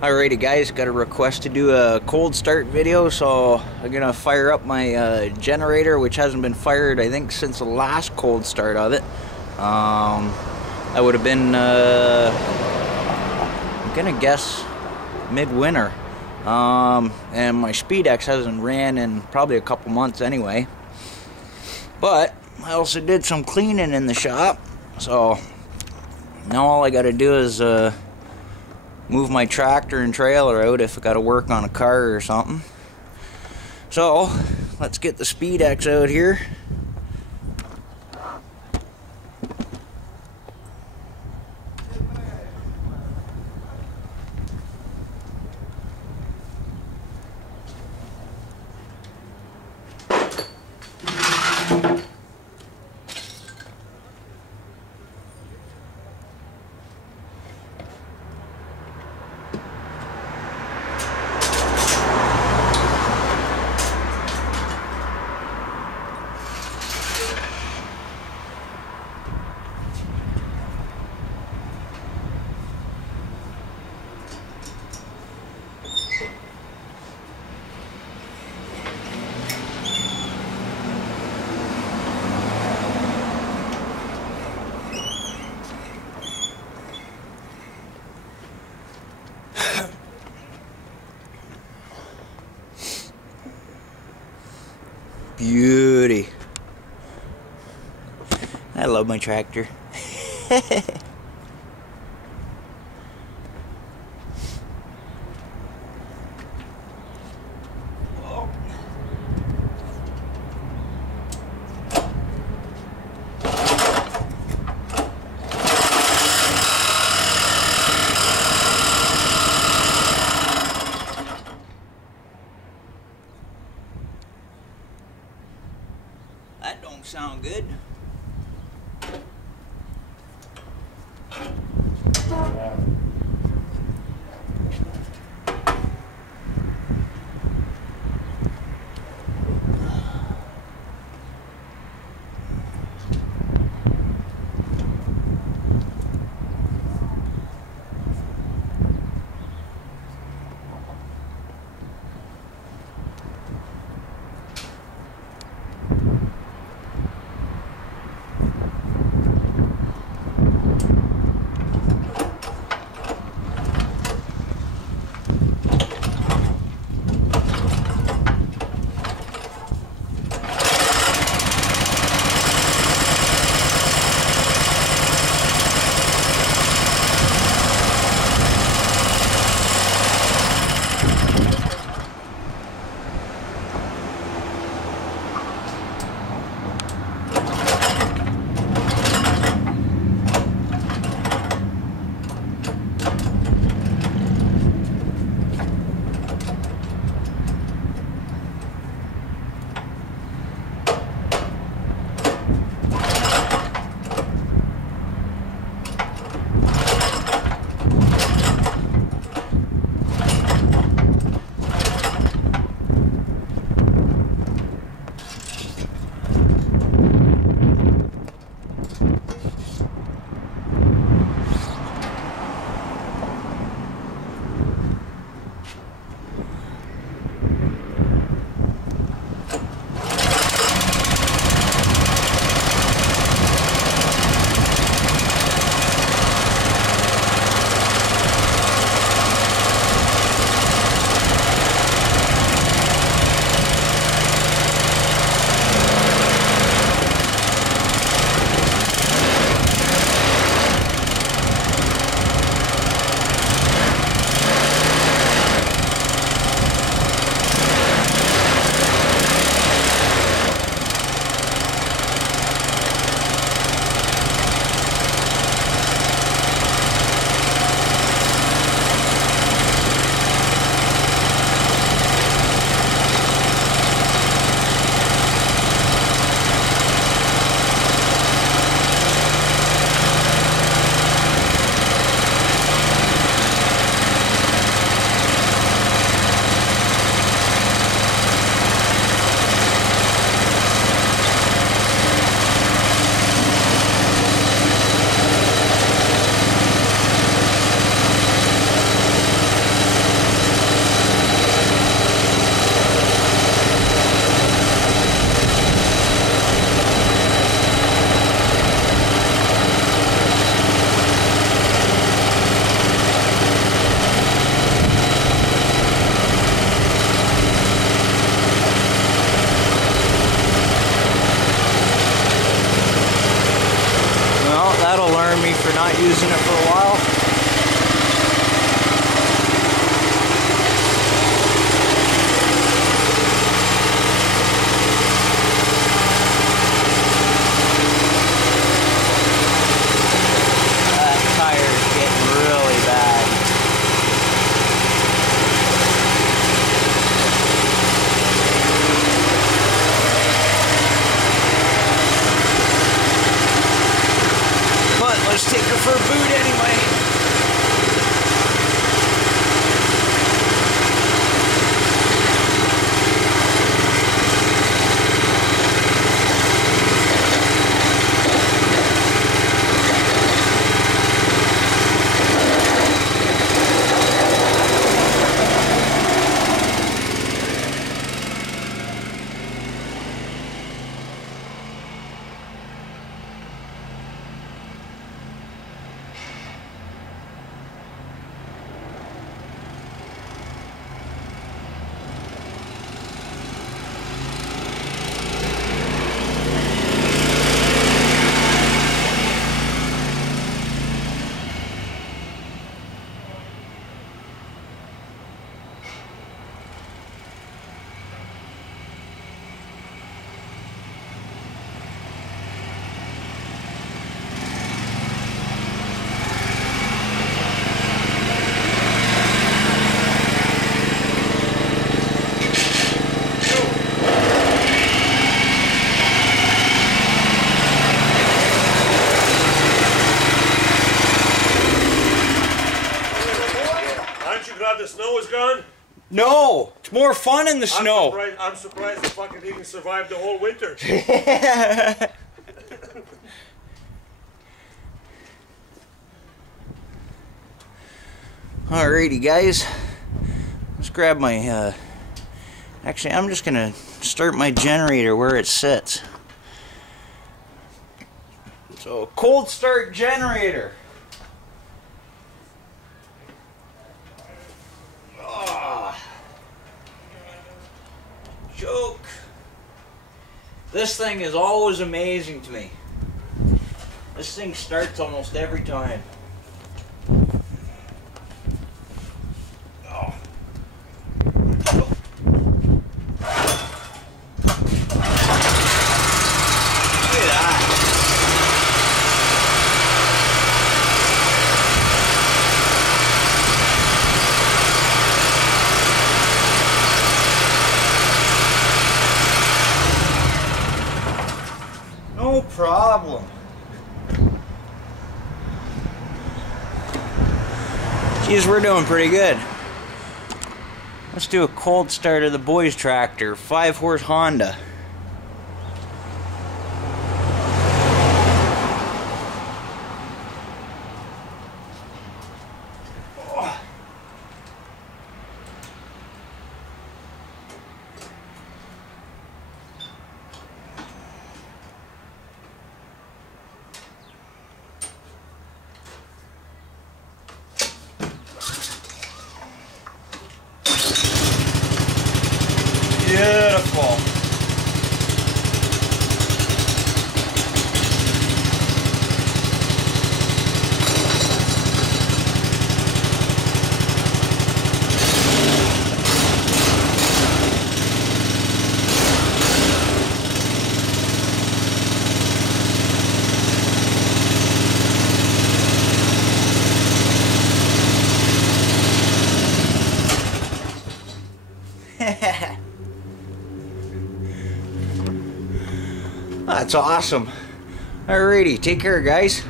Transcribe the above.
Alrighty guys, got a request to do a cold start video, so I'm gonna fire up my generator, which hasn't been fired I think since the last cold start of it. That would have been I'm gonna guess midwinter. And my Speedex hasn't ran in probably a couple months anyway. But I also did some cleaning in the shop, so now all I gotta do is move my tractor and trailer out if I gotta work on a car or something. So let's get the Speedex out here. Beauty. I love my tractor. That don't sound good. glad the snow is gone? No, it's more fun in the snow. I'm surprised the fucking thing survived the whole winter. Alrighty, guys. Let's grab my. Actually, I'm just gonna start my generator where it sits. So, cold start generator. Joke. This thing is always amazing to me. This thing starts almost every time. Oh. Look at that. No problem. Geez, we're doing pretty good. Let's do a cold start of the boys' tractor, 5-horse Honda. Beautiful. That's awesome. Alrighty, take care, guys.